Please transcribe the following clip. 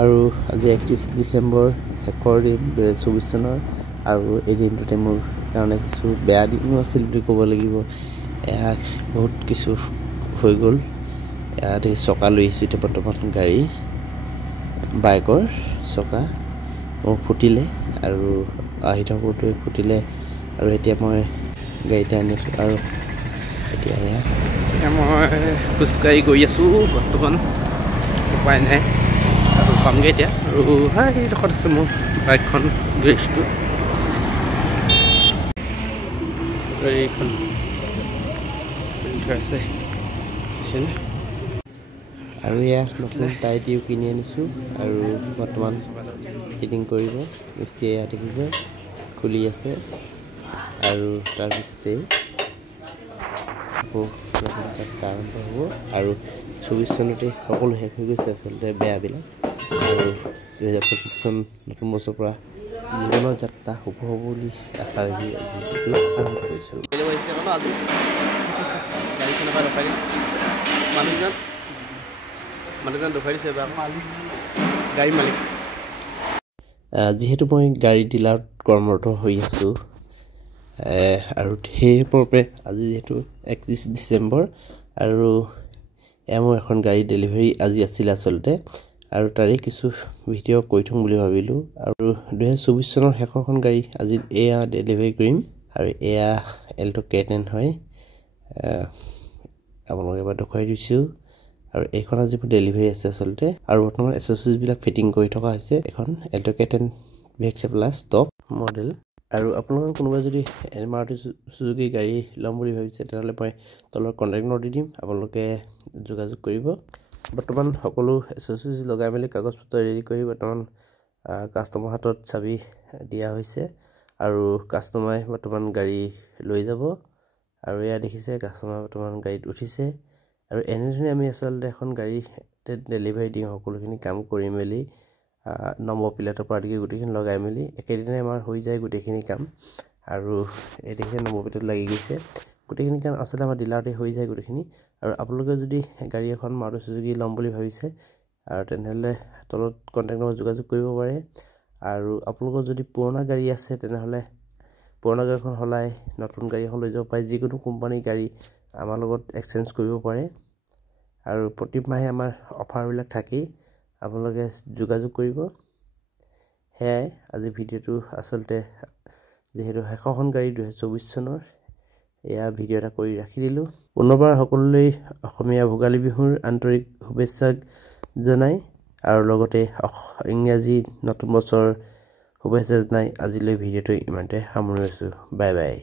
আৰু আজি 31 ডিচেম্বৰ শেষৰ দিন 2024 চনৰ আৰু এই দিনটোতে মোৰ কাৰণে কিছু বেয়া দিনো আছিল বুলি ক'ব লাগিব এয়া বহুত কিছু হৈ গ'ল ইয়াত চকা লৈ আহিছোঁ এতিয়া বৰ্তমান গাড়ী বাইকৰ চকা মোৰ ফুটিলে আৰু আহি থাকোঁতে ফুটিলে আৰু এতিয়া মই গাড়ীতে আনিছোঁ আৰু এতিয়া মই খোজকাঢ়ি গৈ আছোঁ বৰ্তমান উপায় নাই আৰু পামগৈ এতিয়া আৰু সেইডোখৰত আছে মোৰ বাইকখন গেৰেজটো গাড়ীখন আছে আৰু এয়া নতুন টায়াৰটিও কিনি আনিছোঁ আৰু বৰ্তমান ফিটিং কৰিব মিস্ত্ৰীয়ে এয়া দেখিছে খুলি আছে আৰু তাৰপিছতে যাত্ৰা আৰম্ভ হ'ব আৰু 24 চনতে সকলো শেষ হৈ গৈছে আচলতে বেয়াবিলাক আৰু 2025 চন নতুন বছৰৰ পৰা জীৱনৰ যাত্ৰা শুভ হ'ব বুলি আশা ৰাখি আৰম্ভ কৰিছোঁ যিহেতু মই গাড়ী ডিলাৰত কৰ্মৰত হৈ আছোঁ আৰু সেইবাবে আজি যিহেতু 31 ডিচেম্বৰ আৰু এয়া মোৰ এখন গাড়ী ডেলিভাৰী আজি আছিল আচলতে আৰু তাৰে কিছু ভিডিঅ' কৈ থওঁ বুলি ভাবিলোঁ আৰু 2024 চনৰ শেষৰখন গাড়ী আজি এয়া ডেলিভাৰী কৰিম আৰু এয়া এল্টো K10 হয় আপোনালোকে এবাৰ দেখুৱাই দিছোঁ আৰু এইখন আজি ডেলিভাৰী আছে আচলতে আৰু বৰ্তমান এচেছৰিজবিলাক ফিটিং কৰি থকা হৈছে এখন Alto K10 VX plus top model আৰু আপোনালোকৰ কোনোবা যদি মাৰুতি সুজুকি গাড়ী ল'ম বুলি ভাবিছে তেনেহ'লে মই তলৰ কণ্টেক্ট নম্বৰ দি দিম আপোনালোকে যোগাযোগ কৰিব বৰ্তমান সকলো এচেছৰিজ লগাই মেলি কাগজ পত্ৰ ৰেডি কৰি বৰ্তমান কাষ্টমাৰ হাতত চাবি দিয়া হৈছে আৰু কাষ্টমাৰে বৰ্তমান গাড়ী লৈ যাব আৰু এয়া দেখিছে কাষ্টমাৰ বৰ্তমান গাড়ীত উঠিছে আৰু এনেধৰণে আমি আচলতে এখন গাড়ীতে ডেলিভাৰী দিওঁ সকলোখিনি কাম কৰি মেলি নম্বৰ প্লেটৰ পৰা আদি গোটেইখিনি লগাই মেলি একেদিনাই আমাৰ হৈ যায় গোটেইখিনি কাম আৰু এই দেখিছে নম্বৰ প্লেটত লাগি গৈছে গোটেইখিনি কাম আচলতে আমাৰ ডিলাৰতে হৈ যায় গোটেইখিনি আৰু আপোনালোকে যদি গাড়ী এখন মাৰুতি সুজুকি ল'ম বুলি ভাবিছে আৰু তেনেহ'লে তলত কণ্টেক্ট নম্বৰ যোগাযোগ কৰিব পাৰে আৰু আপোনালোকৰ যদি পুৰণা গাড়ী আছে তেনেহ'লে পুৰণা গাড়ীখন সলাই নতুন গাড়ী এখন লৈ যাব পাৰে যিকোনো কোম্পানীৰ গাড়ী আমাৰ লগত এক্সচেঞ্জ কৰিব পাৰে আৰু প্ৰতি মাহে আমাৰ অফাৰবিলাক থাকেই আপোনালোকে যোগাযোগ কৰিব সেয়াই আজি ভিডিঅ'টো আচলতে যিহেতু শেষৰখন গাড়ী 2024 চনৰ এয়া ভিডিঅ' এটা কৰি ৰাখি দিলোঁ পুনৰবাৰ সকলোলৈ অসমীয়া ভোগালী বিহুৰ আন্তৰিক শুভেচ্ছা জনাই আৰু লগতে ইংৰাজী নতুন বছৰ শুভেচ্ছা জনাই আজিলৈ ভিডিঅ'টো ইমানতে সামৰিছোঁ বাই বাই